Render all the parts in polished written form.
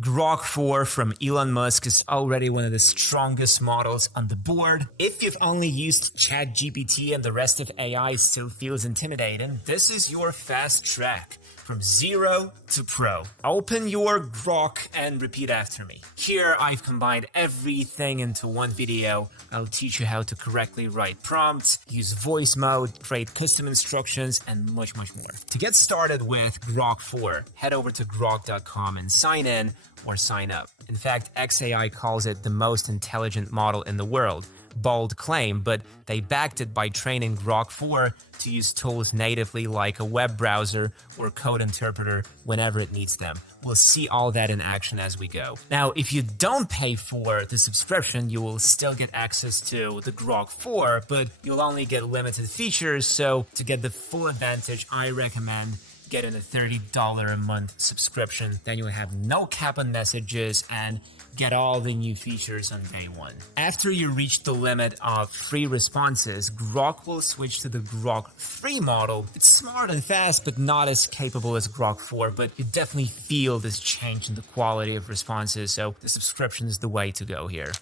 Grok 4 from Elon Musk is already one of the strongest models on the board. If you've only used ChatGPT and the rest of AI still feels intimidating, this is your fast track from 0 to pro. Open your Grok and repeat after me. Here I've combined everything into one video. I'll teach you how to correctly write prompts, use voice mode, create custom instructions, and much more. To get started with Grok 4, head over to grok.com and sign in or sign up. In fact, XAI calls it the most intelligent model in the world. Bold claim, but they backed it by training Grok 4 to use tools natively like a web browser or code interpreter whenever it needs them. We'll see all that in action as we go. Now, if you don't pay for the subscription, you will still get access to the Grok 4, but you'll only get limited features, so to get the full advantage, I recommend getting a $30 a month subscription. Then you'll have no cap on messages and get all the new features on day one. After you reach the limit of free responses, Grok will switch to the Grok 3 model. It's smart and fast, but not as capable as Grok 4, but you definitely feel this change in the quality of responses, so the subscription is the way to go here.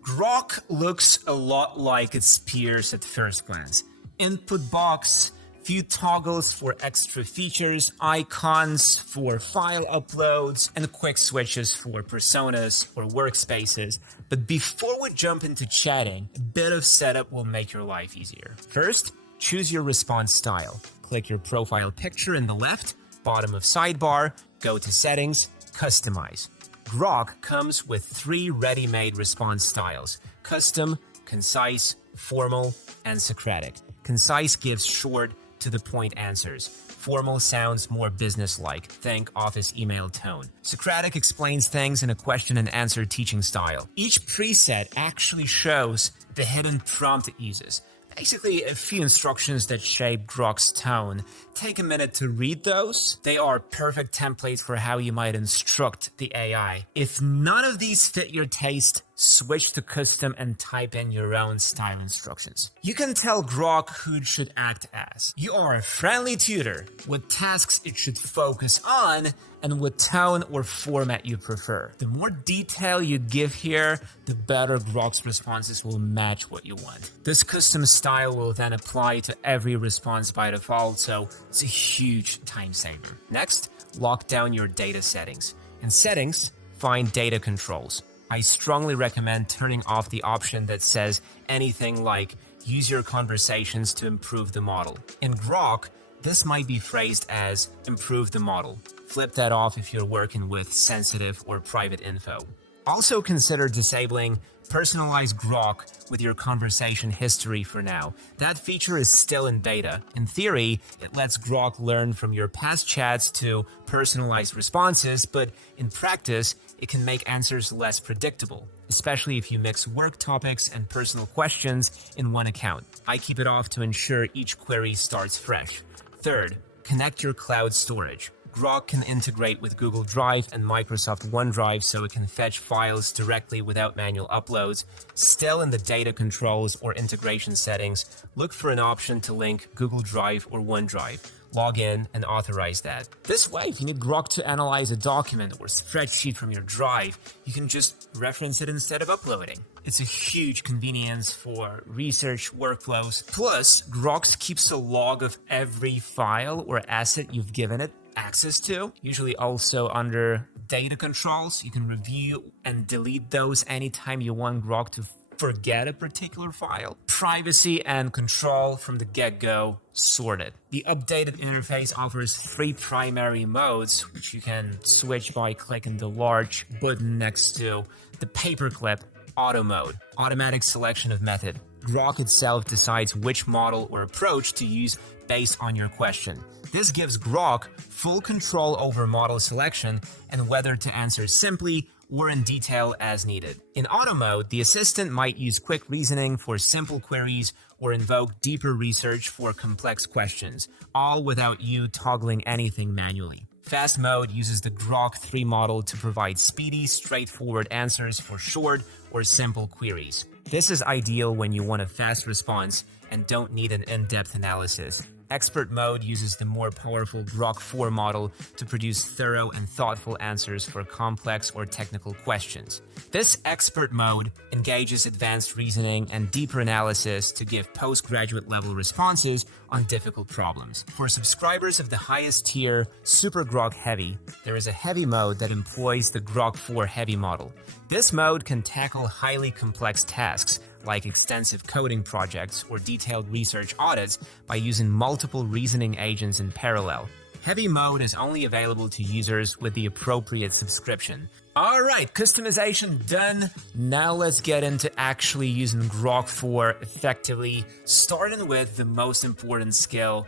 Grok looks a lot like its peers at first glance. Input box, few toggles for extra features, icons for file uploads, and quick switches for personas or workspaces. But before we jump into chatting, a bit of setup will make your life easier. First, choose your response style. Click your profile picture in the left, bottom of sidebar, go to settings, customize. Grok comes with 3 ready-made response styles: custom, concise, formal, and Socratic. Concise gives short, to-the-point answers. Formal sounds more business-like, think office email tone. Socratic explains things in a question-and-answer teaching style. Each preset actually shows the hidden prompt it uses. Basically, a few instructions that shape Grok's tone. Take a minute to read those. They are perfect templates for how you might instruct the AI. If none of these fit your taste, switch to custom and type in your own style instructions. You can tell Grok who it should act as. You are a friendly tutor, what tasks it should focus on, and what tone or format you prefer. The more detail you give here, the better Grok's responses will match what you want. This custom style will then apply to every response by default, so it's a huge time saver. Next, lock down your data settings. In settings, find data controls. I strongly recommend turning off the option that says anything like use your conversations to improve the model. In Grok, this might be phrased as improve the model. Flip that off if you're working with sensitive or private info. Also consider disabling personalize Grok with your conversation history for now. That feature is still in beta. In theory, it lets Grok learn from your past chats to personalize responses, but in practice, it can make answers less predictable, especially if you mix work topics and personal questions in one account. I keep it off to ensure each query starts fresh. Third, connect your cloud storage. Grok can integrate with Google Drive and Microsoft OneDrive so it can fetch files directly without manual uploads. Still in the data controls or integration settings, look for an option to link Google Drive or OneDrive. Log in and authorize that. This way, if you need Grok to analyze a document or spreadsheet from your drive, you can just reference it instead of uploading. It's a huge convenience for research workflows. Plus, Grok keeps a log of every file or asset you've given it access to, usually also under data controls. You can review and delete those anytime you want Grok to forget a particular file. Privacy and control from the get-go sorted. The updated interface offers 3 primary modes, which you can switch by clicking the large button next to the paperclip. Auto mode, automatic selection of method. Grok itself decides which model or approach to use based on your question. This gives Grok full control over model selection and whether to answer simply or in detail as needed. In auto mode, the assistant might use quick reasoning for simple queries or invoke deeper research for complex questions, all without you toggling anything manually. Fast mode uses the Grok 3 model to provide speedy, straightforward answers for short or simple queries. This is ideal when you want a fast response and don't need an in-depth analysis. Expert mode uses the more powerful Grok 4 model to produce thorough and thoughtful answers for complex or technical questions. This expert mode engages advanced reasoning and deeper analysis to give postgraduate level responses on difficult problems. For subscribers of the highest tier, Super Grok Heavy, there is a heavy mode that employs the Grok 4 Heavy model. This mode can tackle highly complex tasks like extensive coding projects or detailed research audits by using multiple reasoning agents in parallel. Heavy mode is only available to users with the appropriate subscription. Alright, customization done. Now let's get into actually using Grok 4 effectively, starting with the most important skill,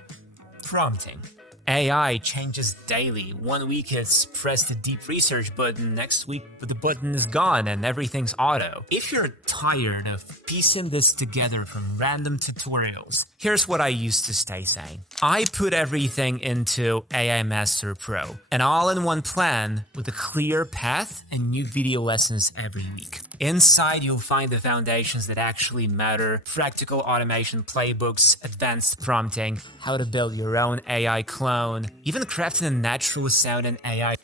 prompting. AI changes daily. 1 week it's press the deep research button, next week the button is gone and everything's auto. If you're tired of piecing this together from random tutorials, here's what I used to stay sane. I put everything into AI Master Pro, an all-in-one plan with a clear path and new video lessons every week. Inside you'll find the foundations that actually matter, practical automation playbooks, advanced prompting, how to build your own AI clone, even crafting a natural sounding AI.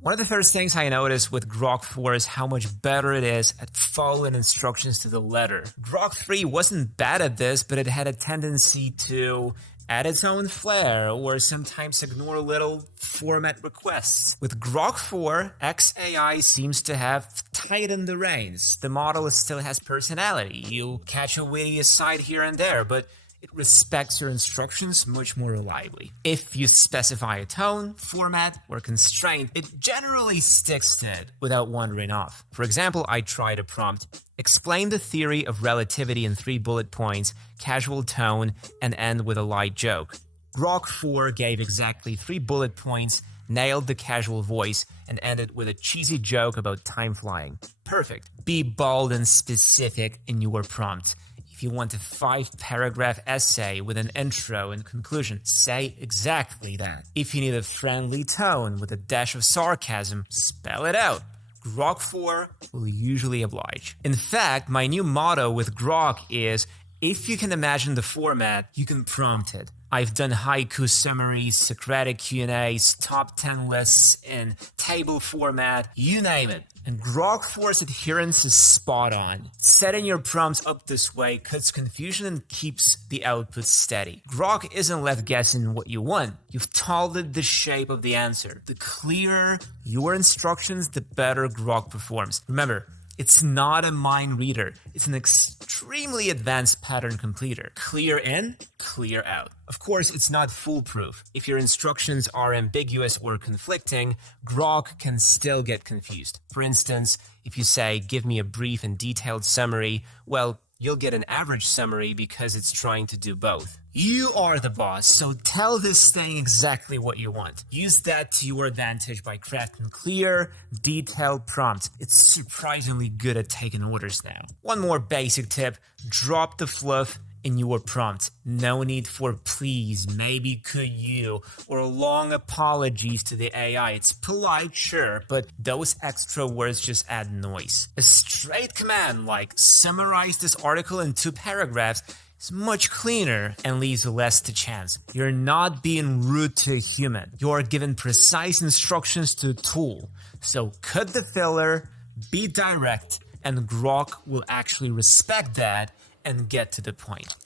One of the first things I noticed with Grok 4 is how much better it is at following instructions to the letter. Grok 3 wasn't bad at this, but it had a tendency to add its own flair or sometimes ignore little format requests. With Grok 4, XAI seems to have tightened the reins. The model still has personality. You'll catch a witty aside here and there, but it respects your instructions much more reliably. If you specify a tone, format, or constraint, it generally sticks to it without wandering off. For example, I tried a prompt, explain the theory of relativity in 3 bullet points, casual tone, and end with a light joke. Grok 4 gave exactly 3 bullet points, nailed the casual voice, and ended with a cheesy joke about time flying. Perfect. Be bold and specific in your prompt. If you want a 5-paragraph essay with an intro and conclusion, say exactly that. If you need a friendly tone with a dash of sarcasm, spell it out. Grok 4 will usually oblige. In fact, my new motto with Grok is, if you can imagine the format, you can prompt it. I've done haiku summaries, Socratic Q&As, top 10 lists in table format, you name it. And Grok 4's adherence is spot on. Setting your prompts up this way cuts confusion and keeps the output steady. Grok isn't left guessing what you want. You've told it the shape of the answer. The clearer your instructions, the better Grok performs. Remember, it's not a mind reader. It's an extremely advanced pattern completer. Clear in, clear out. Of course, it's not foolproof. If your instructions are ambiguous or conflicting, Grok can still get confused. For instance, if you say, give me a brief and detailed summary, well, you'll get an average summary because it's trying to do both. You are the boss, so tell this thing exactly what you want. Use that to your advantage by crafting clear, detailed prompts. It's surprisingly good at taking orders now. One more basic tip, drop the fluff in your prompt. No need for please, maybe, could you, or long apologies to the AI. It's polite, sure, but those extra words just add noise. A straight command like summarize this article in 2 paragraphs is much cleaner and leaves less to chance. You're not being rude to a human. You're given precise instructions to a tool. So cut the filler, be direct, and Grok will actually respect that and get to the point.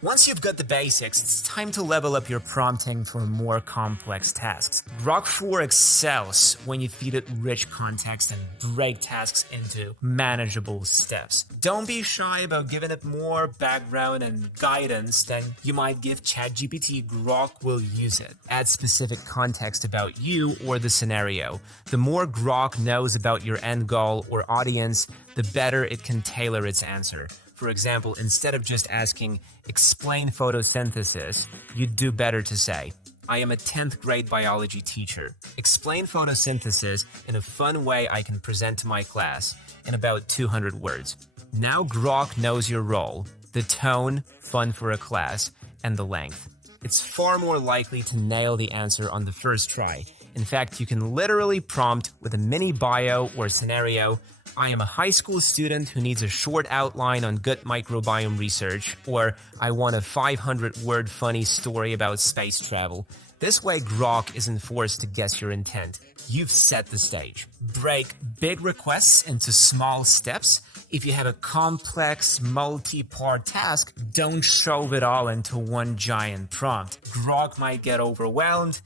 Once you've got the basics, it's time to level up your prompting for more complex tasks. Grok 4 excels when you feed it rich context and break tasks into manageable steps. Don't be shy about giving it more background and guidance than you might give ChatGPT. Grok will use it. Add specific context about you or the scenario. The more Grok knows about your end goal or audience, the better it can tailor its answer. For example, instead of just asking, explain photosynthesis, you'd do better to say, I am a 10th grade biology teacher. Explain photosynthesis in a fun way I can present to my class in about 200 words. Now Grok knows your role, the tone, fun for a class, and the length. it's far more likely to nail the answer on the first try. In fact, you can literally prompt with a mini bio or scenario, I am a high school student who needs a short outline on gut microbiome research, or I want a 500-word funny story about space travel. This way, Grok isn't forced to guess your intent. You've set the stage. Break big requests into small steps. If you have a complex, multi-part task, don't shove it all into one giant prompt. Grok might get overwhelmed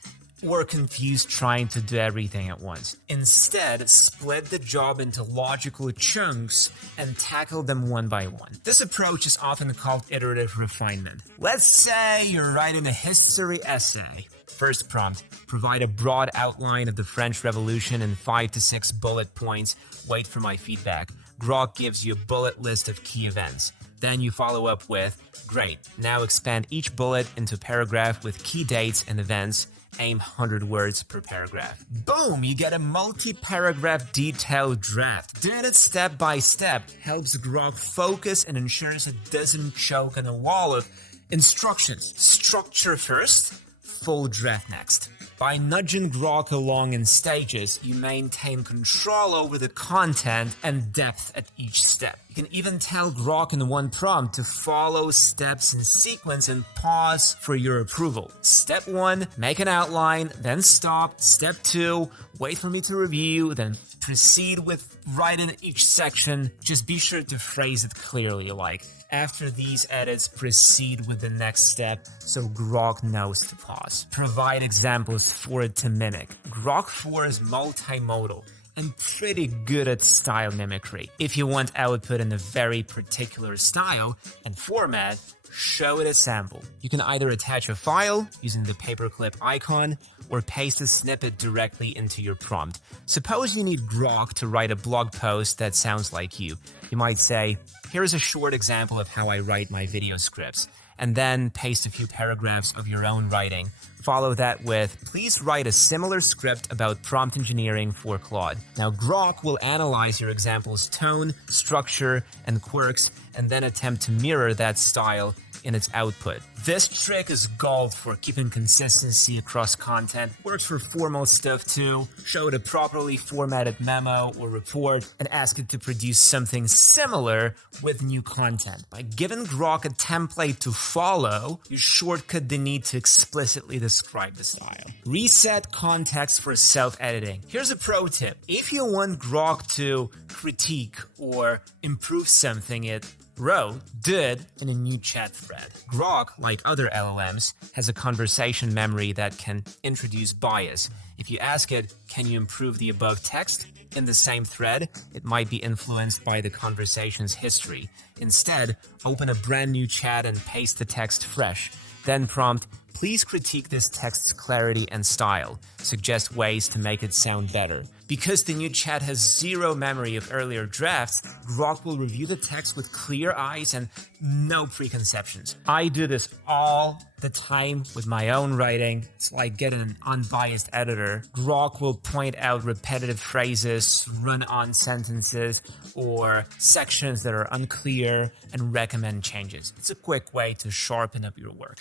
or confused trying to do everything at once. Instead, split the job into logical chunks and tackle them one by one. This approach is often called iterative refinement. Let's say you're writing a history essay. First prompt, provide a broad outline of the French Revolution in 5 to 6 bullet points. Wait for my feedback. Grok gives you a bullet list of key events. Then you follow up with, great, now expand each bullet into a paragraph with key dates and events. Aim 100 words per paragraph. Boom, you get a multi-paragraph detailed draft. Doing it step by step helps Grok focus and ensures it doesn't choke on a wall of instructions. Structure first, full draft next. By nudging Grok along in stages, you maintain control over the content and depth at each step. You can even tell Grok in one prompt to follow steps in sequence and pause for your approval. Step 1, make an outline, then stop. Step 2, wait for me to review, then proceed with writing each section. Just be sure to phrase it clearly, like, after these edits, proceed with the next step so Grok knows to pause. Provide examples for it to mimic. Grok 4 is multimodal and pretty good at style mimicry. If you want output in a very particular style and format, show it a sample. You can either attach a file using the paperclip icon or paste a snippet directly into your prompt. Suppose you need Grok to write a blog post that sounds like you. You might say, here's a short example of how I write my video scripts, and then paste a few paragraphs of your own writing. Follow that with, please write a similar script about prompt engineering for Claude. Now, Grok will analyze your example's tone, structure, and quirks, and then attempt to mirror that style in its output. This trick is gold for keeping consistency across content. Works for formal stuff too. Show it a properly formatted memo or report and ask it to produce something similar with new content. By giving Grok a template to follow, you shortcut the need to explicitly describe the style. Reset context for self-editing. Here's a pro tip. If you want Grok to critique or improve something it wrote, did in a new chat thread. Grok, like other LLMs, has a conversation memory that can introduce bias. If you ask it, can you improve the above text? In the same thread, it might be influenced by the conversation's history. Instead, open a brand new chat and paste the text fresh. Then prompt, please critique this text's clarity and style. Suggest ways to make it sound better. Because the new chat has zero memory of earlier drafts, Grok will review the text with clear eyes and no preconceptions. I do this all the time with my own writing. It's like getting an unbiased editor. Grok will point out repetitive phrases, run-on sentences, or sections that are unclear and recommend changes. It's a quick way to sharpen up your work.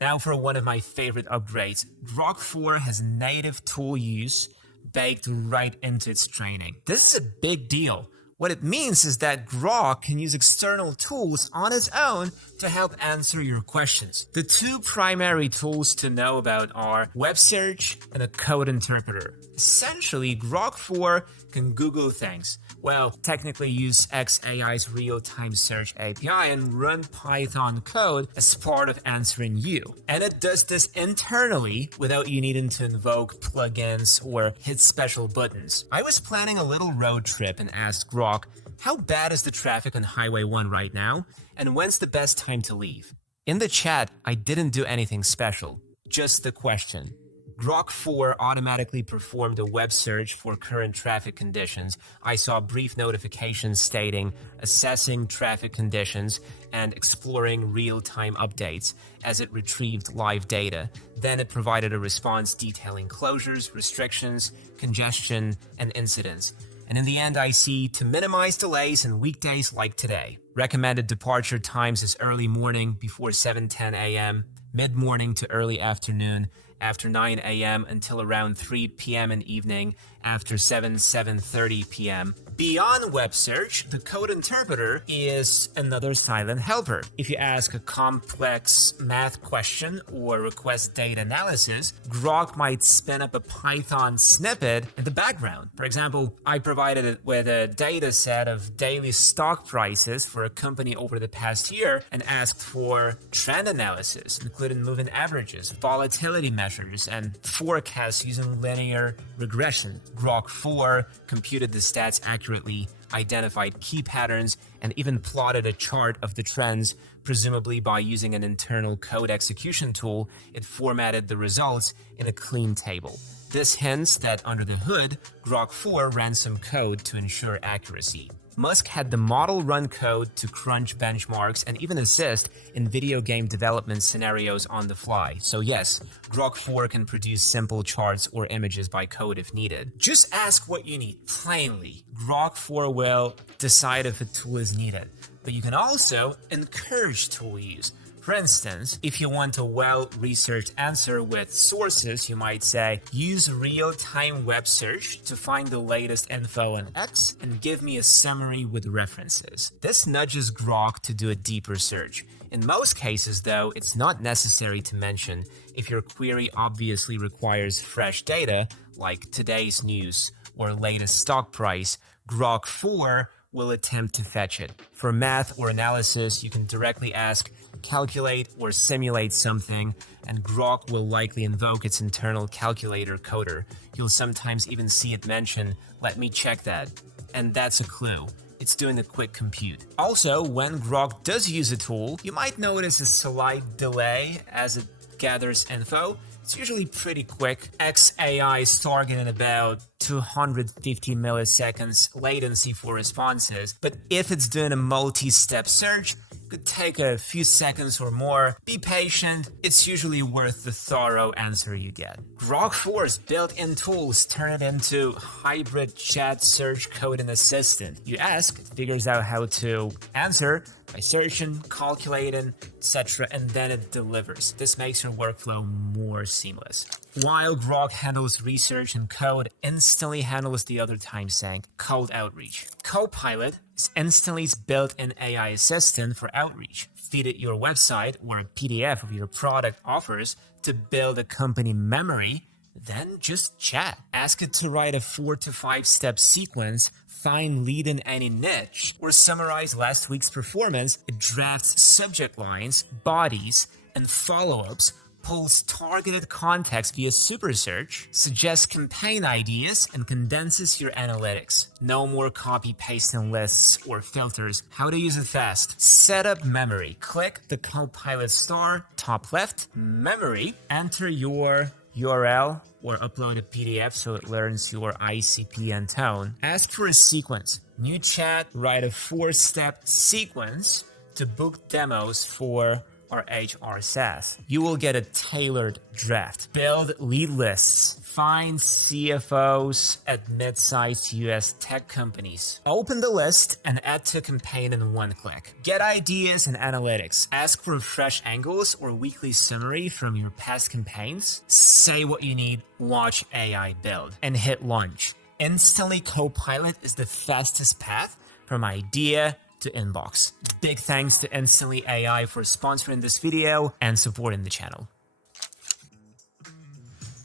Now for one of my favorite upgrades. Grok 4 has native tool use baked right into its training. This is a big deal. What it means is that Grok can use external tools on its own to help answer your questions. The two primary tools to know about are web search and a code interpreter. Essentially, Grok 4 can Google things. Well, technically use xAI's real-time search API and run Python code as part of answering you. And it does this internally without you needing to invoke plugins or hit special buttons. I was planning a little road trip and asked Grok, how bad is the traffic on Highway 1 right now? And when's the best time to leave? In the chat, I didn't do anything special, just the question. Grok 4 automatically performed a web search for current traffic conditions. I saw brief notifications stating assessing traffic conditions and exploring real-time updates as it retrieved live data. Then it provided a response detailing closures, restrictions, congestion, and incidents. And in the end, I see to minimize delays in weekdays like today. Recommended departure times is early morning before 7:10 a.m., mid-morning to early afternoon after 9 a.m. until around 3 p.m. in evening after 7:30 p.m. Beyond web search, the code interpreter is another silent helper. If you ask a complex math question or request data analysis, Grok might spin up a Python snippet in the background. For example, I provided it with a data set of daily stock prices for a company over the past year and asked for trend analysis, including moving averages, volatility measures, and forecasts using linear regression. Grok 4 computed the stats accurately, identified key patterns, and even plotted a chart of the trends. Presumably by using an internal code execution tool, it formatted the results in a clean table. This hints that under the hood, Grok 4 ran some code to ensure accuracy. Musk had the model run code to crunch benchmarks and even assist in video game development scenarios on the fly. So yes, Grok 4 can produce simple charts or images by code if needed. Just ask what you need, plainly. Grok 4 will decide if a tool is needed, but you can also encourage tool use. For instance, if you want a well-researched answer with sources, you might say, use real-time web search to find the latest info on X and give me a summary with references. This nudges Grok to do a deeper search. In most cases, though, it's not necessary to mention if your query obviously requires fresh data, like today's news or latest stock price. Grok 4 will attempt to fetch it. For math or analysis, you can directly ask, calculate or simulate something, and Grok will likely invoke its internal calculator coder. You'll sometimes even see it mention, let me check that. And that's a clue. It's doing a quick compute. Also, when Grok does use a tool, you might notice a slight delay as it gathers info. It's usually pretty quick. XAI is targeting about 250 milliseconds latency for responses, but if it's doing a multi-step search, it could take a few seconds or more. Be patient, it's usually worth the thorough answer you get. Grok 4's built-in tools turn it into hybrid chat search code and assistant. You ask, it figures out how to answer by searching, calculating, etc., and then it delivers. This makes your workflow more seamless. While Grok handles research and code, instantly handles the other time sank, cold outreach. Copilot is Instantly's built-in AI assistant for outreach. Feed it your website or a PDF of your product offers to build a company memory, then just chat. Ask it to write a 4 to 5 step sequence, find lead in any niche, or summarize last week's performance. It drafts subject lines, bodies, and follow-ups, pulls targeted context via super search, suggests campaign ideas, and condenses your analytics. No more copy-pasting lists or filters. How to use it fast. Set up memory. Click the Copilot star, top left, memory, enter your URL or upload a PDF so it learns your ICP and tone. Ask for a sequence. New chat, write a 4-step sequence to book demos for our HR SaaS. You will get a tailored draft. Build lead lists. Find CFOs at mid-sized US tech companies. Open the list and add to a campaign in one click. Get ideas and analytics. Ask for fresh angles or weekly summary from your past campaigns. Say what you need, watch AI build, and hit launch. Instantly Copilot is the fastest path from idea to inbox. Big thanks to Instantly AI for sponsoring this video and supporting the channel.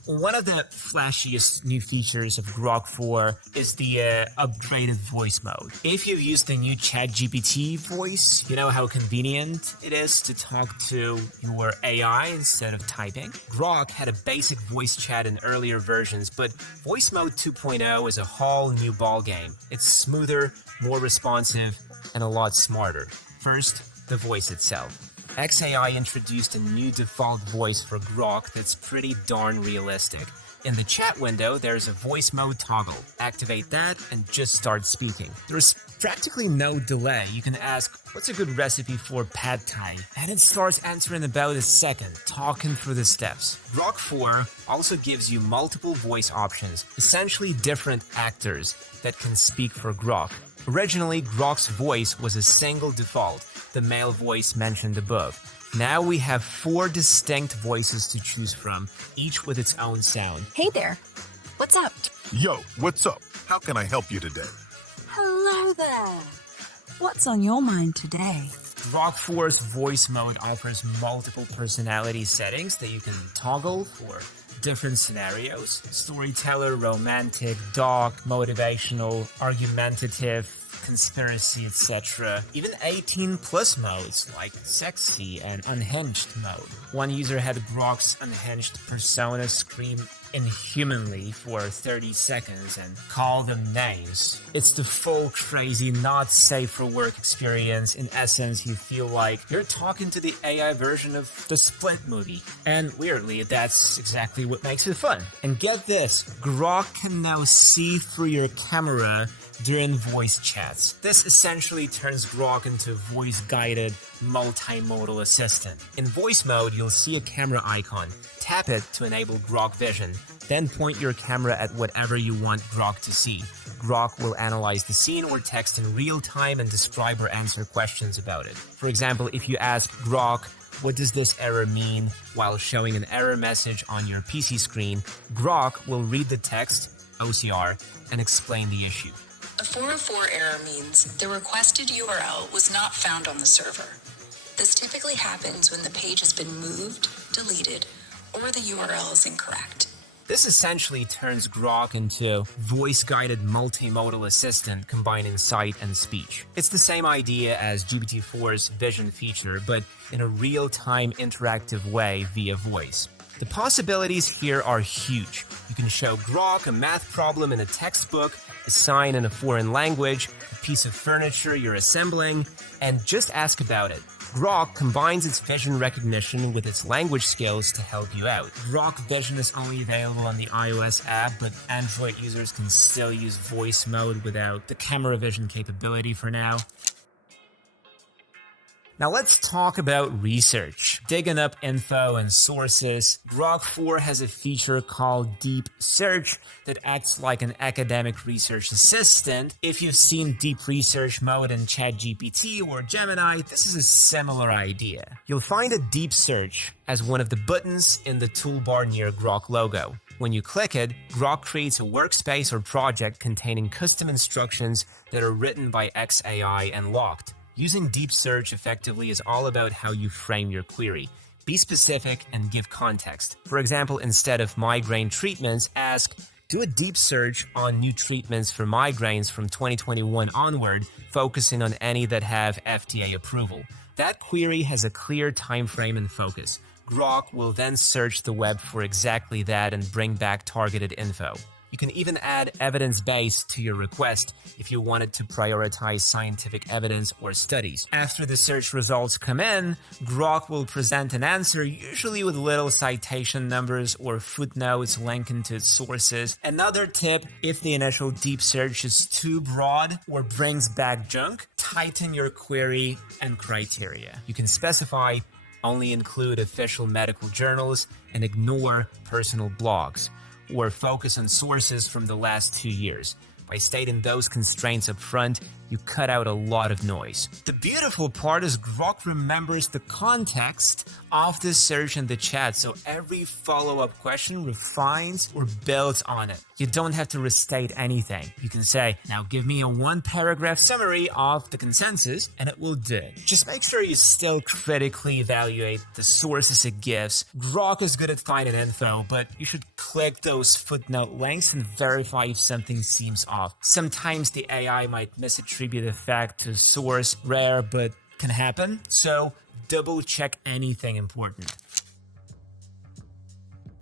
One of the flashiest new features of Grok 4 is the upgraded voice mode. If you've used the new ChatGPT voice, you know how convenient it is to talk to your AI instead of typing. Grok had a basic voice chat in earlier versions, but voice mode 2.0 is a whole new ballgame. It's smoother, more responsive, and a lot smarter. First, the voice itself. XAI introduced a new default voice for Grok that's pretty darn realistic. In the chat window, there's a voice mode toggle. Activate that and just start speaking. There's practically no delay. You can ask, what's a good recipe for pad thai? And it starts answering in about a second, talking through the steps. Grok 4 also gives you multiple voice options, essentially different actors that can speak for Grok. Originally, Grok's voice was a single default, the male voice mentioned above. Now we have 4 distinct voices to choose from, each with its own sound. Hey there. What's up? Yo, what's up? How can I help you today? Hello there. What's on your mind today? Grok 4's voice mode offers multiple personality settings that you can toggle for different scenarios. Storyteller, romantic, dark, motivational, argumentative, conspiracy, etc. Even 18 plus modes like sexy and unhinged mode. One user had Grok's unhinged persona scream inhumanly for 30 seconds and call them names. It's the full crazy, not safe for work experience. In essence, you feel like you're talking to the AI version of the Splint movie. And weirdly, that's exactly what makes it fun. And get this, Grok can now see through your camera during voice chats. This essentially turns Grok into a voice-guided, multimodal assistant. In voice mode, you'll see a camera icon. Tap it to enable Grok Vision. Then point your camera at whatever you want Grok to see. Grok will analyze the scene or text in real time and describe or answer questions about it. For example, if you ask Grok, what does this error mean, while showing an error message on your PC screen, Grok will read the text, OCR, and explain the issue. A 404 error means the requested URL was not found on the server. This typically happens when the page has been moved, deleted, or the URL is incorrect. This essentially turns Grok into a voice-guided multimodal assistant combining sight and speech. It's the same idea as GPT-4's vision feature, but in a real-time interactive way via voice. The possibilities here are huge. You can show Grok a math problem in a textbook, a sign in a foreign language, a piece of furniture you're assembling, and just ask about it. Grok combines its vision recognition with its language skills to help you out. Grok Vision is only available on the iOS app, but Android users can still use voice mode without the camera vision capability for now. Now let's talk about research. Digging up info and sources, Grok 4 has a feature called Deep Search that acts like an academic research assistant. If you've seen Deep Research mode in ChatGPT or Gemini, this is a similar idea. You'll find a Deep Search as one of the buttons in the toolbar near Grok logo. When you click it, Grok creates a workspace or project containing custom instructions that are written by XAI and locked. Using Deep Search effectively is all about how you frame your query. Be specific and give context. For example, instead of migraine treatments, ask, do a deep search on new treatments for migraines from 2021 onward, focusing on any that have FDA approval. That query has a clear time frame and focus. Grok will then search the web for exactly that and bring back targeted info. You can even add evidence base to your request if you wanted to prioritize scientific evidence or studies. After the search results come in, Grok will present an answer, usually with little citation numbers or footnotes linking to its sources. Another tip, if the initial deep search is too broad or brings back junk, tighten your query and criteria. You can specify only include official medical journals and ignore personal blogs, or focus on sources from the last 2 years. By stating those constraints up front, you cut out a lot of noise. The beautiful part is Grok remembers the context of the search and the chat, so every follow-up question refines or builds on it. You don't have to restate anything. You can say, now give me a 1-paragraph summary of the consensus, and it will do it. Just make sure you still critically evaluate the sources it gives. Grok is good at finding info, but you should click those footnote links and verify if something seems off. Sometimes the AI might misattribute a fact to source, rare, but can happen, so double check anything important.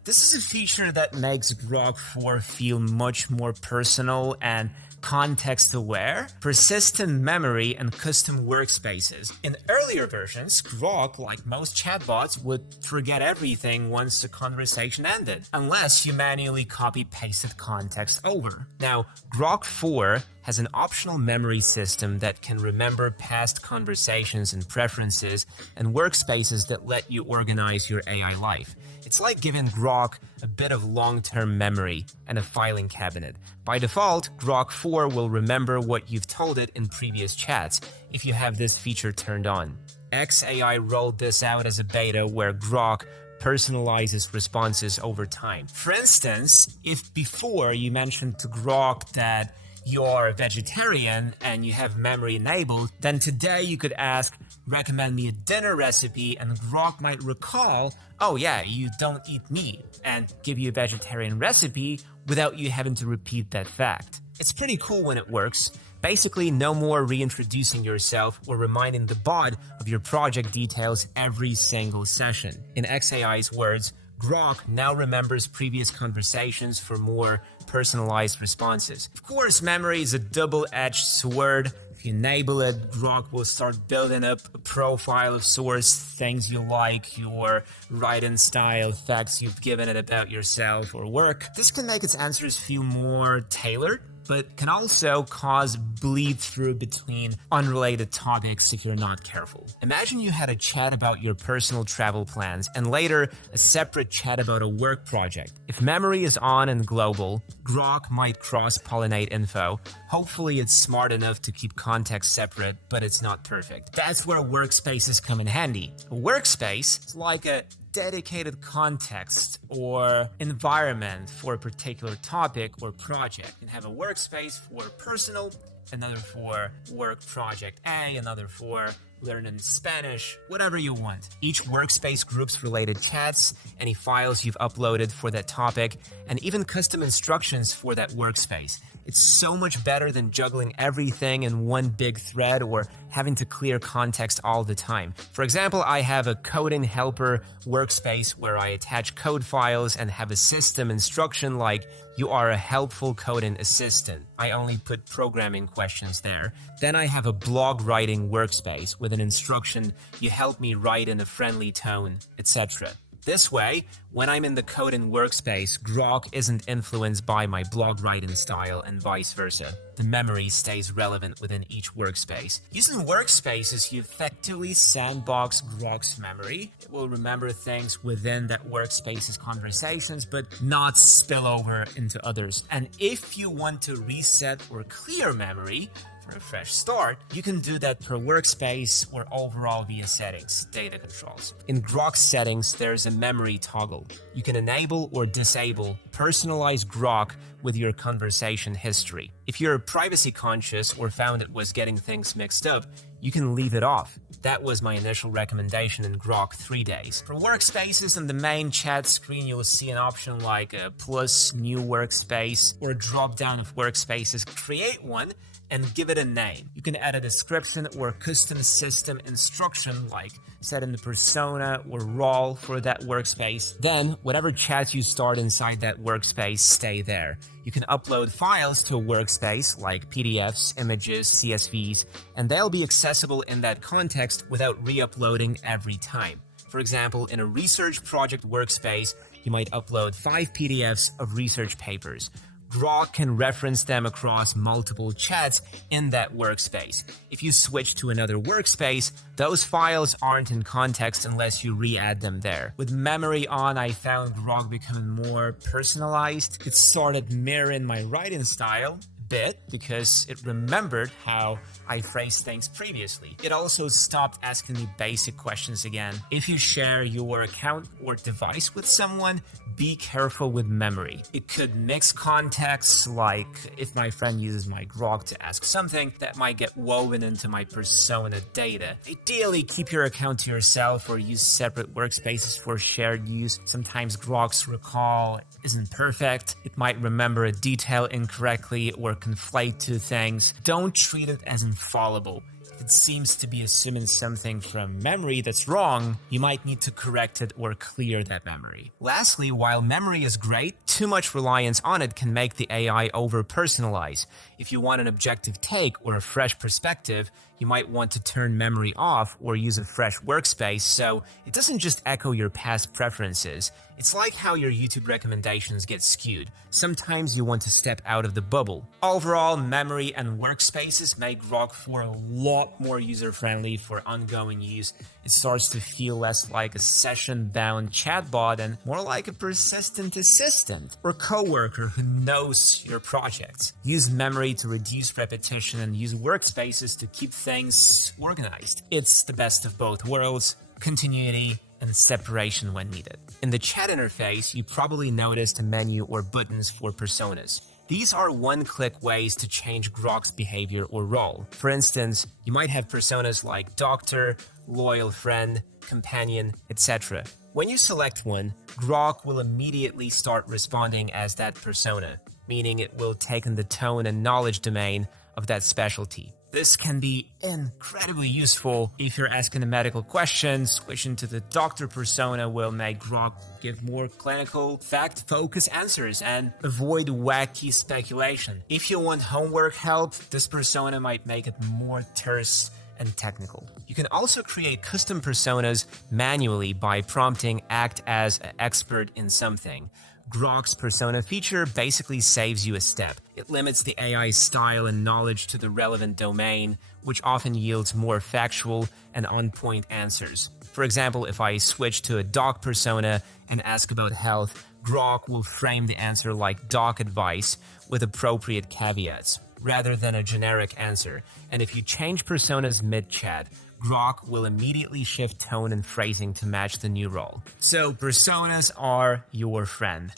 This is a feature that makes Grok 4 feel much more personal and context-aware, persistent memory, and custom workspaces. In earlier versions, Grok, like most chatbots, would forget everything once the conversation ended, unless you manually copy-pasted context over. Now, Grok 4 has an optional memory system that can remember past conversations and preferences, and workspaces that let you organize your AI life. It's like giving Grok a bit of long-term memory and a filing cabinet. By default, Grok 4 will remember what you've told it in previous chats if you have this feature turned on. XAI rolled this out as a beta where Grok personalizes responses over time. For instance, if before you mentioned to Grok that you're a vegetarian and you have memory enabled, then today you could ask, recommend me a dinner recipe, and Grok might recall, oh yeah, you don't eat meat, and give you a vegetarian recipe without you having to repeat that fact. It's pretty cool when it works. Basically, no more reintroducing yourself or reminding the bot of your project details every single session. In XAI's words, Grok now remembers previous conversations for more personalized responses. Of course, memory is a double-edged sword. If you enable it, Grok will start building up a profile of sorts, things you like, your writing style, facts you've given it about yourself or work. This can make its answers feel more tailored, but can also cause bleed through between unrelated topics if you're not careful. Imagine you had a chat about your personal travel plans and later a separate chat about a work project. If memory is on and global, Grok might cross-pollinate info. Hopefully it's smart enough to keep context separate, but it's not perfect. That's where workspaces come in handy. A workspace is like a dedicated context or environment for a particular topic or project. You can have a workspace for personal, another for work project A, another for learning Spanish, whatever you want. Each workspace groups related chats, any files you've uploaded for that topic, and even custom instructions for that workspace. It's so much better than juggling everything in one big thread or having to clear context all the time. For example, I have a coding helper workspace where I attach code files and have a system instruction like, you are a helpful coding assistant. I only put programming questions there. Then I have a blog writing workspace with an instruction, you help me write in a friendly tone, etc. This way, when I'm in the coding workspace, Grok isn't influenced by my blog writing style and vice versa. The memory stays relevant within each workspace. Using workspaces, you effectively sandbox Grok's memory. It will remember things within that workspace's conversations, but not spill over into others. And if you want to reset or clear memory, for a fresh start, you can do that per workspace or overall via settings, data controls. In Grok settings, there's a memory toggle. You can enable or disable personalized Grok with your conversation history. If you're privacy conscious or found it was getting things mixed up, you can leave it off. That was my initial recommendation in Grok 3 days. For workspaces, on the main chat screen, you'll see an option like a plus new workspace or a drop-down of workspaces. Create one and give it a name. You can add a description or custom system instruction like set in the persona or role for that workspace. Then, whatever chats you start inside that workspace stay there. You can upload files to a workspace like PDFs, images, CSVs, and they'll be accessible in that context without re-uploading every time. For example, in a research project workspace, you might upload 5 PDFs of research papers. Grok can reference them across multiple chats in that workspace. If you switch to another workspace, those files aren't in context unless you re-add them there. With memory on, I found Grok becoming more personalized. It started mirroring my writing style a bit because it remembered how I phrased things previously. It also stopped asking me basic questions again. If you share your account or device with someone, be careful with memory. It could mix contexts, like if my friend uses my Grok to ask something, that might get woven into my persona data. Ideally, keep your account to yourself or use separate workspaces for shared use. Sometimes Grok's recall isn't perfect. It might remember a detail incorrectly or conflate two things. Don't treat it as infallible. If it seems to be assuming something from memory that's wrong, you might need to correct it or clear that memory. Lastly, while memory is great, Too much reliance on it can make the AI over-personalize. If you want an objective take or a fresh perspective, you might want to turn memory off or use a fresh workspace so it doesn't just echo your past preferences. It's like how your YouTube recommendations get skewed. Sometimes you want to step out of the bubble. Overall, memory and workspaces make Grok 4 a lot more user-friendly for ongoing use. It starts to feel less like a session-bound chatbot and more like a persistent assistant or coworker who knows your project. Use memory to reduce repetition and use workspaces to keep things organized. It's the best of both worlds, continuity and separation when needed. In the chat interface, you probably noticed a menu or buttons for personas. These are one-click ways to change Grok's behavior or role. For instance, you might have personas like doctor, loyal friend, companion, etc. When you select one, Grok will immediately start responding as that persona, meaning it will take on the tone and knowledge domain of that specialty. This can be incredibly useful if you're asking a medical question. Switching to the doctor persona will make Grok give more clinical, fact-focused answers and avoid wacky speculation. If you want homework help, this persona might make it more terse and technical. You can also create custom personas manually by prompting "act as an expert in something." Grok's persona feature basically saves you a step. It limits the AI's style and knowledge to the relevant domain, which often yields more factual and on-point answers. For example, if I switch to a doc persona and ask about health, Grok will frame the answer like doc advice with appropriate caveats, rather than a generic answer. And if you change personas mid-chat, Grok will immediately shift tone and phrasing to match the new role. So personas are your friend.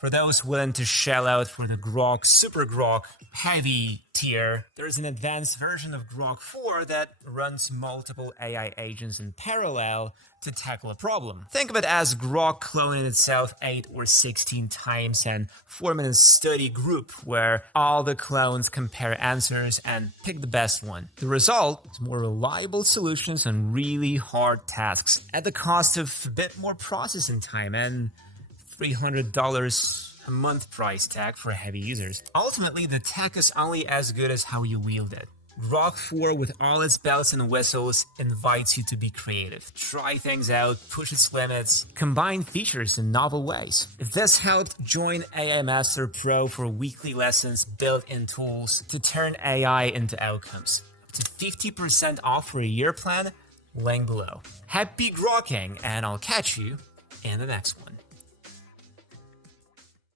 For those willing to shell out for the Grok Super Grok heavy tier, there's an advanced version of Grok 4 that runs multiple AI agents in parallel to tackle a problem. Think of it as Grok cloning itself 8 or 16 times and forming a study group where all the clones compare answers and pick the best one. The result is more reliable solutions on really hard tasks at the cost of a bit more processing time and $300 a month price tag for heavy users. Ultimately, the tech is only as good as how you wield it. Grok 4, with all its bells and whistles, invites you to be creative. Try things out, push its limits, combine features in novel ways. If this helped, join AI Master Pro for weekly lessons, built-in tools to turn AI into outcomes. Up to 50% off for a year plan, link below. Happy grokking, and I'll catch you in the next one.